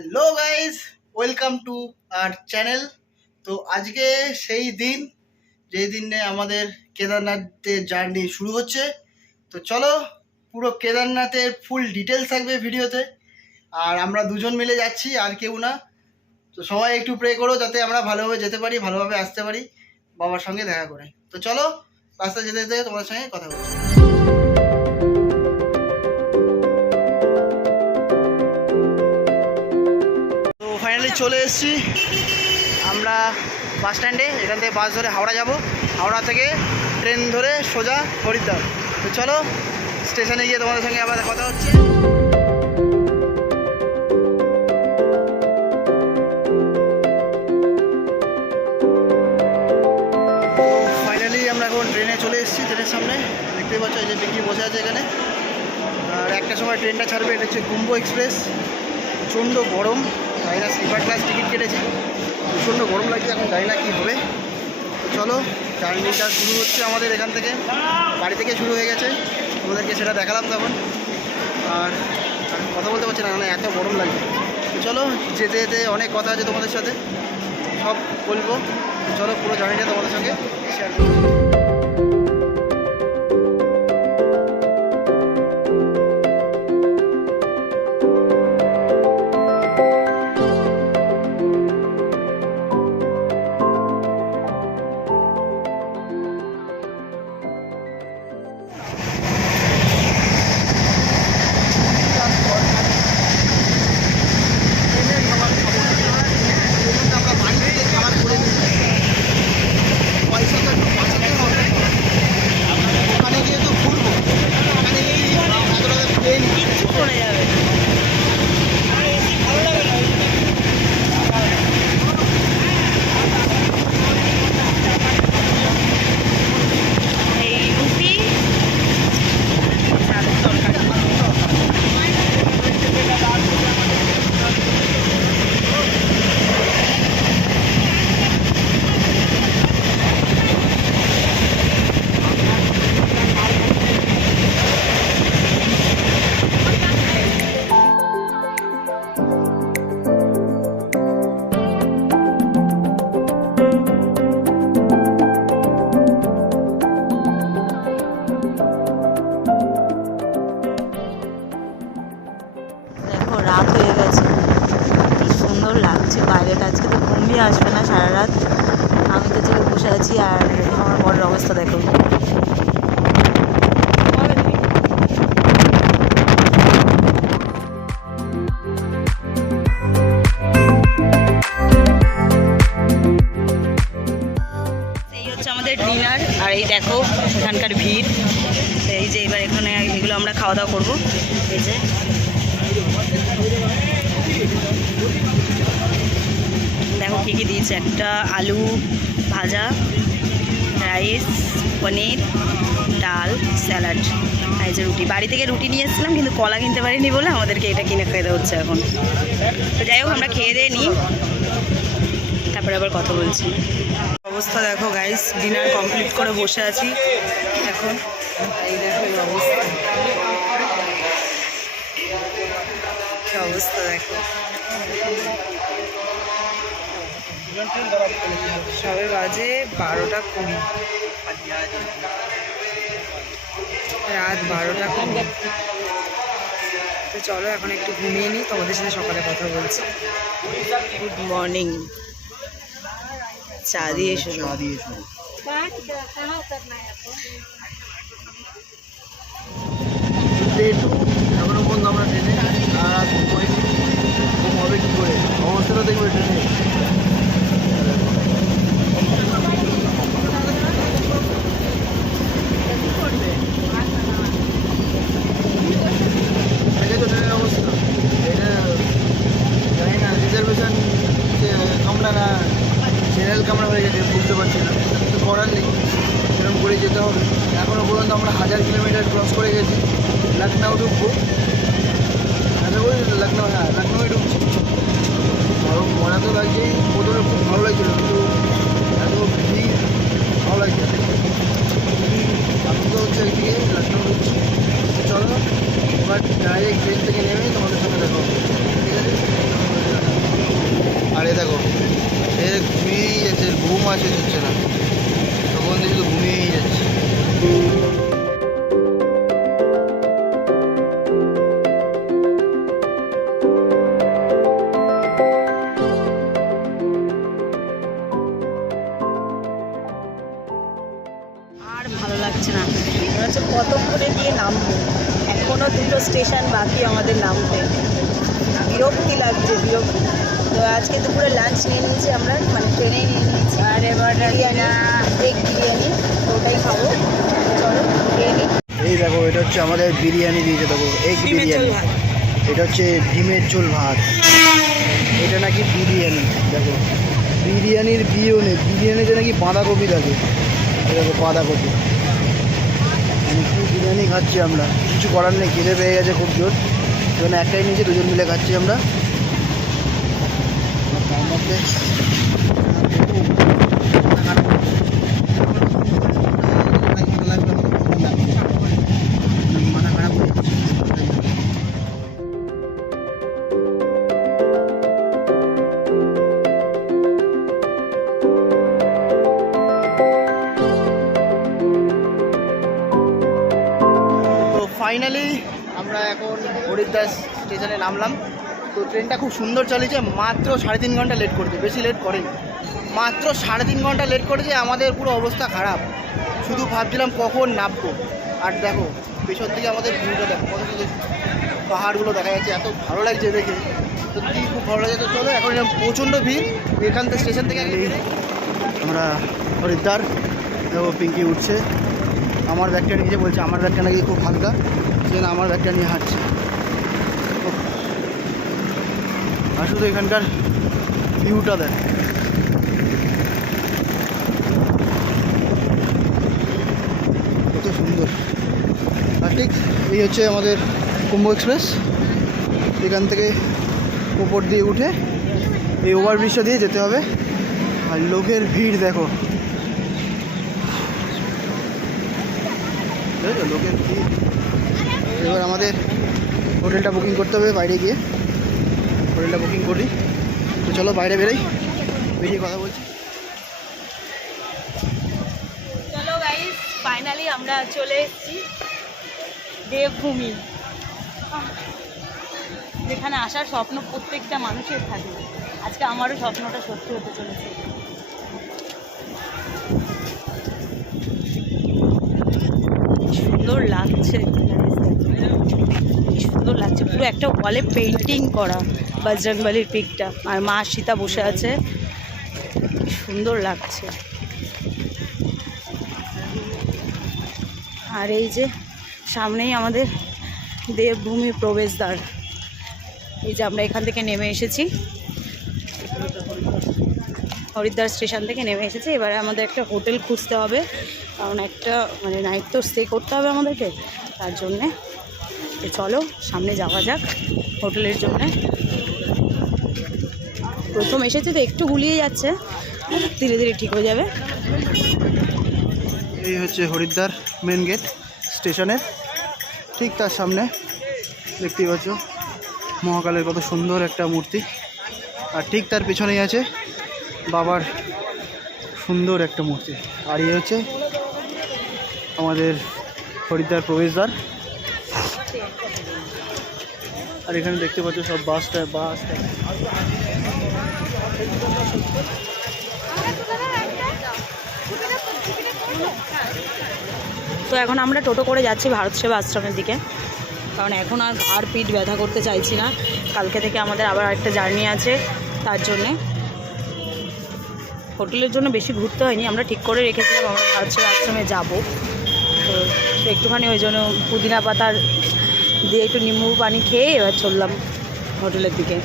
Hello guys welcome to our channel তো আজকে সেই দিন, যেই দিনে আমাদের কেদারনাথের জার্নি শুরু হচ্ছে। তো চলো, পুরো কেদারনাথের ফুল ডিটেলস থাকবে ভিডিওতে। আর আমরা দুজন মিলে যাচ্ছি, আর কেউ না। তো সবাই একটু প্রে করো যাতে আমরা ভালোভাবে যেতে পারি, ভালোভাবে আসতে পারি, বাবার সঙ্গে দেখা করে। তো চলো রাস্তা যেতে যেতে তোমাদের সঙ্গে কথা বলছি চলে এসেছি। আমরা বাস স্ট্যান্ডে, এখান থেকে বাস ধরে হাওড়া যাব। হাওড়া থেকে ট্রেন ধরে সোজা হরিদ্বার। তো চলো, স্টেশনে গিয়ে তোমাদের সঙ্গে আবার কথা হচ্ছে। ফাইনালি আমরা এখন ট্রেনে চলে এসেছি, ট্রেনের সামনে। দেখতেই পাচ্ছ, এই যে বসে আছে এখানে। আর একটা সময় ট্রেনটা ছাড়বে, এটা হচ্ছে কুম্ভ এক্সপ্রেস। প্রচণ্ড গরম। তাই না স্লিপার ক্লাস টিকিট কেটেছি। প্রচণ্ড গরম লাগছে, এখন যাই না কী হবে। চলো জার্নিটা শুরু হচ্ছে আমাদের এখান থেকে। বাড়ি থেকে শুরু হয়ে গেছে। তোমাদেরকে সেটা দেখালাম তখন। আর কথা বলতে পারছি না না এত গরম লাগছে। চলো, যেতে যেতে অনেক কথা আছে তোমাদের সাথে। সব বলব। চলো, পুরো জার্নিটা তোমাদের সঙ্গে গেছে কি সুন্দর লাগছে। বাইরেটা আজকে তো ঘুমিয়ে আসবে না সারা রাত আমি তো জেগে বসে আছি আর আমার বড়ের অবস্থা দেখো। আর এই দেখো এখানকার ভিড়। এই যে এবার এখানে এগুলো আমরা খাওয়া দাওয়া করব। এই যে। দেখো কী কী দিয়েছে। একটা আলু ভাজা, রাইস, পনির, ডাল, স্যালাড। এই যে রুটি। বাড়ি থেকে রুটি নিয়ে এসেছিলাম, কিন্তু কলা কিনতে পারিনি বলে আমাদেরকে এটা কিনে খেতে হচ্ছে এখন। তো যাই হোক, আমরা খেয়ে দিয়ে নিই। তারপরে আবার কথা বলছি। অবস্থা দেখো গাইস ডিনার কমপ্লিট করে বসে আছি। এখন এই দেখো অবস্থা। অবস্থা দেখো সবে বাজে বারোটা কুড়ি। রাত বারোটা কুড়ি। তো চলো এখন একটু ঘুমিয়ে নিই তোমাদের সাথে সকালে কথা বলছি। গুড মর্নিং চা দিয়ে শুরু। দিয়ে শুরু। এখনও পর্যন্ত আমরা ট্রেনে আর ঘুমাইনি ঘুম হবে কী করে অবস্থাটা দেখবে ট্রেনে ভালো লাগছে না। মনে হচ্ছে কতক্ষণে করে গিয়ে নামবো? এখনও দুটো স্টেশন বাকি আমাদের নামতে। বিরক্তি লাগছে বিরক্তি। তো আজকে দুপুরে লাঞ্চ নিয়ে নিয়েছি আমরা মানে ট্রেনেই নিয়ে নিয়েছি। আর এবার বিরিয়ানি এগ বিরিয়ানি ওটাই খাব। চলো নিই এই দেখো এটা হচ্ছে আমাদের বিরিয়ানি দিয়েছে দেখো এগ বিরিয়ানি। ভাত। এটা হচ্ছে ডিমের ঝোল ভাত। এটা নাকি বিরিয়ানি দেখো। বিরিয়ানির বিয়েও নেই। বিরিয়ানিতে নাকি বাঁধাকপি থাকে দেখো বাঁধাকপি বিরিয়ানি খাচ্ছি আমরা। কিছু করার নেই, খিদে পেয়ে গেছে খুব জোর। এখানে একটাই নিচে দুজন মিলে খাচ্ছি আমরা। তার মধ্যে মাথা হরিদ্বার স্টেশনে নামলাম। তো ট্রেনটা খুব সুন্দর চালিয়েছে মাত্র সাড়ে তিন ঘণ্টা লেট করেছে বেশি লেট করেনি। মাত্র সাড়ে তিন ঘণ্টা লেট করেছে, আমাদের পুরো অবস্থা খারাপ। শুধু ভাবছিলাম কখন নামবো। আর দেখো, পেছন থেকে আমাদের ভিউটা দেখো, কত সুন্দর পাহাড়গুলো দেখা যাচ্ছে, এত ভালো লাগছে দেখে। সত্যি খুব ভালো লাগছে। তো চলো, এখন এরকম প্রচণ্ড ভিড়, এখান থেকে স্টেশন থেকে আমরা হরিদ্বার, দেখো পিঙ্কি উঠছে। আমার ব্যাগটা নিয়ে বলছে, আমার ব্যাগটা নাকি খুব হালকা। সেজন্য আমার ব্যাগটা নিয়ে হাঁটছে। আর শুধু এখানকার ভিউটা দেখ। কত সুন্দর। আর ঠিক এই হচ্ছে আমাদের কুম্ভ এক্সপ্রেস। এখান থেকে উপর দিয়ে উঠে এই ওভারব্রিজটা দিয়ে যেতে হবে। আর লোকের ভিড় দেখো। লোকের ভিড়। এবার আমাদের হোটেলটা বুকিং করতে হবে বাইরে গিয়ে। হোটেলটা বুকিং করি। তো চলো বাইরে বেরোই, বেরিয়ে কথা বলছি। চলো ফাইনালি আমরা চলে এসেছি দেবভূমি। যেখানে আসার স্বপ্ন প্রত্যেকটা মানুষের থাকে। আজকে আমারও স্বপ্নটা সত্যি হতে চলেছে। সুন্দর লাগছে। সুন্দর লাগছে। পুরো একটা ওয়ালে পেন্টিং করা বজরংবলির পিকটা। আর মা সীতা বসে আছে। সুন্দর লাগছে। আর এই যে সামনেই আমাদের দেবভূমি প্রবেশদ্বার। এই যে আমরা এখান থেকে নেমে এসেছি। হরিদ্বার স্টেশন থেকে নেমে এসেছি। এবারে আমাদের একটা হোটেল খুঁজতে হবে। কারণ একটা মানে নাইট তো স্টে করতে হবে আমাদেরকে। তার জন্যে তো চলো, সামনে যাওয়া যাক হোটেলের জন্যে। প্রথম এসেছে তো, একটু গুলিয়ে যাচ্ছে। ধীরে ধীরে ঠিক হয়ে যাবে। এই হচ্ছে হরিদ্বার মেন গেট স্টেশনের ঠিক তার সামনে, দেখতেই পাচ্ছ, মহাকালের কত সুন্দর একটা মূর্তি। আর ঠিক তার পেছনেই আছে বাবার সুন্দর একটা মূর্তি। আর এই হচ্ছে আমাদের হরিদ্বার প্রবেশদ্বার। আর এখানে দেখতে পাচ্ছ সব বাসটা বাস তো এখন আমরা টোটো করে যাচ্ছি ভারত সেবা আশ্রমের দিকে। কারণ এখন আর ঘাড়, পিঠ ব্যথা করতে চাইছি না। কালকে থেকে আমাদের আবার একটা জার্নি আছে, তার জন্যে। হোটেলের জন্য বেশি ঘুরতে হয়নি, আমরা ঠিক করে রেখেছিলাম আমরা ভারত সেবা আশ্রমে যাব। তো একটুখানি ওই জন্য পুদিনা পাতার দিয়ে একটু নিম্বু পানি খেয়ে এবার চললাম হোটেলের দিকে।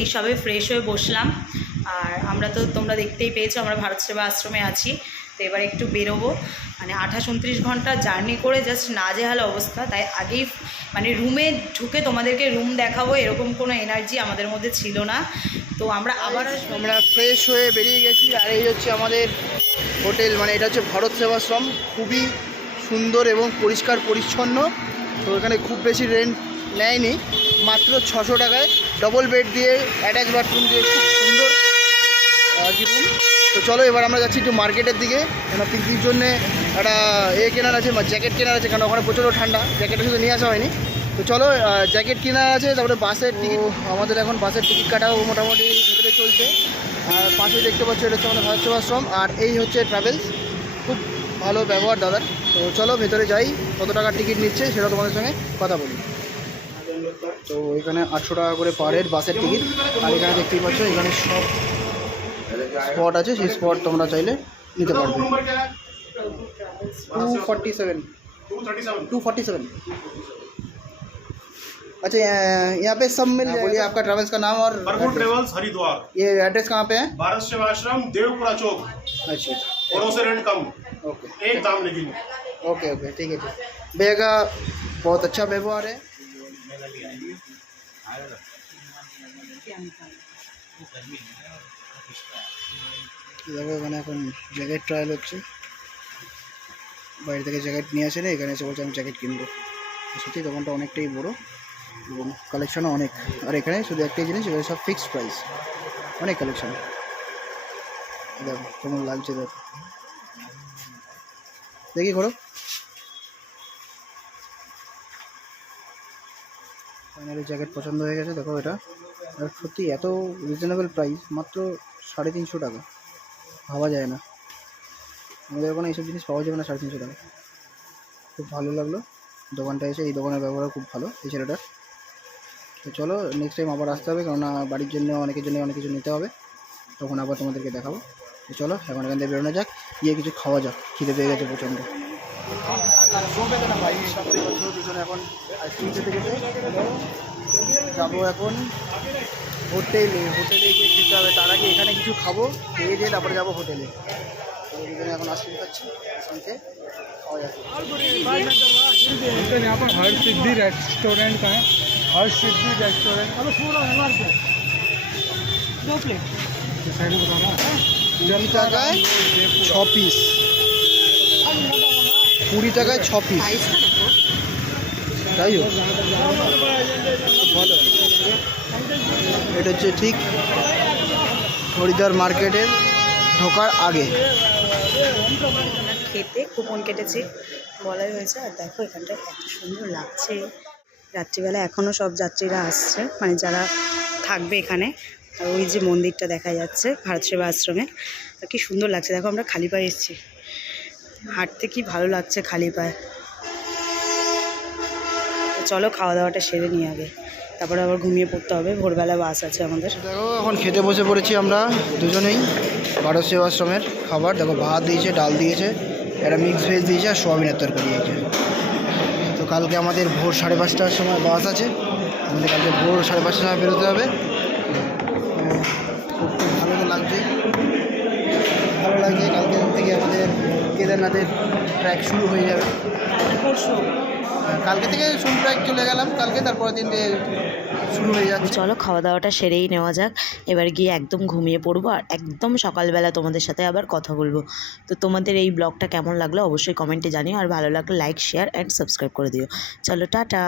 এই সবে ফ্রেশ হয়ে বসলাম। আর আমরা তো তোমরা দেখতেই পেয়েছ, আমরা ভারত সেবা আশ্রমে আছি। তো এবার একটু বেরোবো। মানে আঠাশ উনত্রিশ ঘণ্টা জার্নি করে জাস্ট নাজেহাল অবস্থা। তাই আগেই মানে রুমে ঢুকে তোমাদেরকে রুম দেখাবো, এরকম কোনো এনার্জি আমাদের মধ্যে ছিল না। তো আমরা আবার। আমরা ফ্রেশ হয়ে বেরিয়ে গেছি। আর এই হচ্ছে আমাদের হোটেল মানে এটা হচ্ছে ভারত সেবাশ্রম খুবই সুন্দর এবং পরিষ্কার, পরিচ্ছন্ন। তো এখানে খুব বেশি রেন্ট নেয়নি। মাত্র ছশো টাকায় ডবল বেড দিয়ে অ্যাটাচ বাথরুম দিয়ে খুব সুন্দর আর কি রুম তো চলো এবার আমরা যাচ্ছি একটু মার্কেটের দিকে। কেন পিকনিক জন্য একটা এ কেনার আছে জ্যাকেট কেনার আছে কারণ ওখানে প্রচণ্ড ঠান্ডা জ্যাকেটটা শুধু নিয়ে আসা হয়নি। তো চলো জ্যাকেট কেনার আছে তারপরে বাসের টিকিট আমাদের এখন বাসের টিকিট কাটাও মোটামুটি ভেতরে চলছে। আর পাশে দেখতে পাচ্ছি এটা হচ্ছে আমাদের ভারত সেবাশ্রম। আর এই হচ্ছে ট্রাভেলস খুব ভালো ব্যবহার দাদার। তো চলো ভেতরে যাই কত টাকার টিকিট নিচ্ছে সেটা তোমাদের সঙ্গে কথা বলি। তো এখানে আটশো টাকা করে পার হেড বাসের টিকিট আর এখানে দেখতেই পাচ্ছ এখানে সব স্পট আছে সেই স্পট তোমরা চাইলে নিতে পারবে two forty seven two forty seven अच्छा यहाँ यहाँ पे सब मिल जाएगा बोलिए आपका ट्रैवल्स का नाम और बरगुड ट्रेवल्स हरिद्वार ये एड्रेस कहाँ पे है भारत सेवाश्रम देवपुरा चौक अच्छा औरों से रेंट कम ओके एक दाम लेकिन ओके ओके ठीक है ठीक भैया का बहुत अच्छा व्यवहार है দেখো এখানে এখন জ্যাকেট ট্রায়াল হচ্ছে। বাইরে থেকে জ্যাকেট নিয়ে আসে না এখানে এসে বলছে আমি জ্যাকেট কিনবো। সত্যি দোকানটা অনেকটাই বড় এবং কালেকশনও অনেক। আর এখানে শুধু একটাই জিনিস, এখানে সব ফিক্সড প্রাইস অনেক কালেকশন দেখো কেমন লাগছে, দেখো। দেখি করো ফাইনালি জ্যাকেট পছন্দ হয়ে গেছে, দেখো এটা। আর সত্যি এত রিজনেবল প্রাইস মাত্র সাড়ে তিনশো টাকা। ভাবা যায় না। আমাদের ওখানে এইসব জিনিস পাওয়া যাবে না সাড়ে তিনশো টাকা। খুব ভালো লাগল। দোকানটা এসে এই দোকানের ব্যবহার খুব ভালো, এই ছেলেটার। তো চলো নেক্সট টাইম আবার আসতে হবে, কেননা বাড়ির জন্য, অনেকের জন্য অনেক কিছু নিতে হবে। তখন আবার তোমাদেরকে দেখাবো। তো চলো, এখন এখান থেকে বেরোনো যাক, গিয়ে কিছু খাওয়া যাক। খিদে পেয়ে গেছে প্রচণ্ড। এখন আইসক্রিম খেতে খেতে যাবো এখন হোটেলে হোটেলে গিয়ে খেতে হবে তার আগে এখানে কিছু খাবো খেয়ে দিয়ে তারপরে যাবো হোটেলে তো দুজনে এখন আইসক্রিম খাচ্ছি আইসক্রিম খেয়ে খাওয়া যাচ্ছে तो यहाँ पर हर सिद्धि रेस्टोरेंट का है हर सिद्धि रेस्टोरेंट अब पूरा हमारे दो प्लेट साइड में बताना কুড়ি টাকায় ছ পিস কুড়ি টাকায় ছ পিস তাই এটা হচ্ছে ঠিক হরিদ্বার মার্কেটের ঢোকার আগে। খেতে কুপন কেটেছি, বলাই হয়েছে, আর দেখো এখানটা এত সুন্দর লাগছে। রাত্রিবেলা এখনও সব যাত্রীরা আসছে মানে যারা থাকবে এখানে ওই যে মন্দিরটা দেখা যাচ্ছে ভারত সেবা আশ্রমে কি সুন্দর লাগছে। দেখো আমরা খালি পায়ে এসেছি। হাঁটতে কি ভালো লাগছে খালি পায়ে? চলো খাওয়া দাওয়াটা সেরে নিই আগে। তারপরে আবার ঘুমিয়ে পড়তে হবে, ভোরবেলা বাস আছে আমাদের। দেখো, এখন খেতে বসে পড়েছি আমরা দুজনেই ভারত সেবাশ্রমের খাবার। দেখো, ভাত দিয়েছে, ডাল দিয়েছে, একটা মিক্স ভেজ দিয়েছে আর সোয়াবিনের তরকারি দিয়েছে। তো কালকে আমাদের ভোর সাড়ে পাঁচটার সময় বাস আছে। আমাদের কালকে ভোর সাড়ে পাঁচটার সময় বেরোতে হবে। খুব ভালো তো ভালো লাগছে কালকে থেকে আমাদের কেদারনাথের ট্র্যাক শুরু হয়ে যাবে। পরশু। কালকে থেকে শুরু ট্র্যাক চলে গেলাম কালকে তারপরের দিন শুরু হয়ে যাচ্ছে। চলো খাওয়া দাওয়াটা সেরেই নেওয়া যাক। এবার গিয়ে একদম ঘুমিয়ে পড়ব আর একদম সকালবেলা তোমাদের সাথে আবার কথা বলব। তো তোমাদের এই ব্লগটা কেমন লাগল অবশ্যই কমেন্টে জানিও আর ভালো লাগলে লাইক শেয়ার অ্যান্ড সাবস্ক্রাইব করে দিও। চলো টাটা।